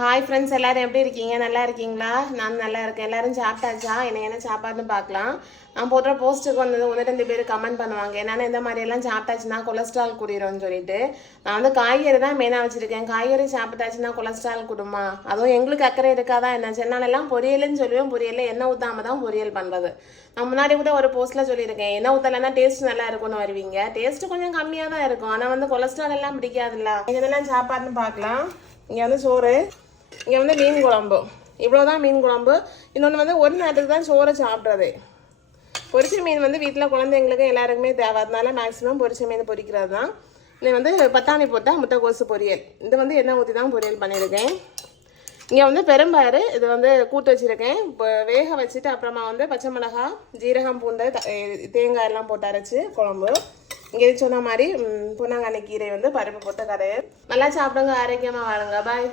Hi friends, எல்லாரும் எப்படி இருக்கீங்க? நல்லா இருக்கீங்களா? நான் நல்லா இருக்கேன். எல்லாரும் சாப்பிட்டாச்சா? என்ன சாப்பாடுன்னு பார்க்கலாம். நான் போடுற போஸ்ட்டுக்கு வந்து 1-2 பேர் கமெண்ட் பண்ணுவாங்க, என்னென்னா இந்த மாதிரியெல்லாம் சாப்பிட்டாச்சுன்னா கொலஸ்ட்ரால் கூடிரும்னு சொல்லிட்டு. நான் வந்து காய்கறி தான் மெயினாக வச்சுருக்கேன். காய்கறி சாப்பிட்டாச்சுன்னா கொலஸ்ட்ரால் கூடுமா? அதுவும் எங்களுக்கு அக்கறை இருக்காதான் என்ன? சென்னாலெல்லாம் பொரியல்னு சொல்லுவேன், பொரியலில் எண்ணெய் ஊற்றாம தான் பொரியல் பண்ணுறது. நான் முன்னாடி கூட ஒரு போஸ்ட்டில் சொல்லியிருக்கேன், எண்ணெய் ஊற்றலைன்னா டேஸ்ட் நல்லா இருக்கும்னு வருவீங்க. டேஸ்ட்டு கொஞ்சம் கம்மியாக தான் இருக்கும், ஆனால் வந்து கொலஸ்ட்ரால் எல்லாம் பிடிக்காதுல்ல. இதெல்லாம் சாப்பாடுன்னு பார்க்கலாம். இங்கே வந்து சோறு, இங்கே வந்து மீன் குழம்பு. இவ்வளோதான் மீன் குழம்பு. இன்னொன்று வந்து ஒரு நேரத்துக்கு தான் சோறை சாப்பிட்றது. பொரிச்ச மீன் வந்து வீட்டில் குழந்தைங்களுக்கு எல்லாருக்குமே தேவை, அதனால மேக்ஸிமம் பொரிச்ச மீன் பொரிக்கிறது தான். இது வந்து பட்டாணி போட்டால் முட்டைக்கோசு பொரியல். இது வந்து எண்ணெய் ஊற்றி தான் பொரியல் பண்ணியிருக்கேன். இங்கே வந்து பெரும்பாறு, இது வந்து கூட்டு வச்சுருக்கேன். இப்போ வேக வச்சுட்டு அப்புறமா வந்து பச்சை மிளகாய், ஜீரகம், பூண்டு, தேங்காய் எல்லாம் போட்டு அரைச்சி குழம்பு. இங்கே சொன்ன மாதிரி பொன்னாங்கண்ணி கீரை வந்து பருப்பு போட்டு கரையை. நல்லா சாப்பிடுங்க, ஆரோக்கியமாக வாழுங்க. பாய்.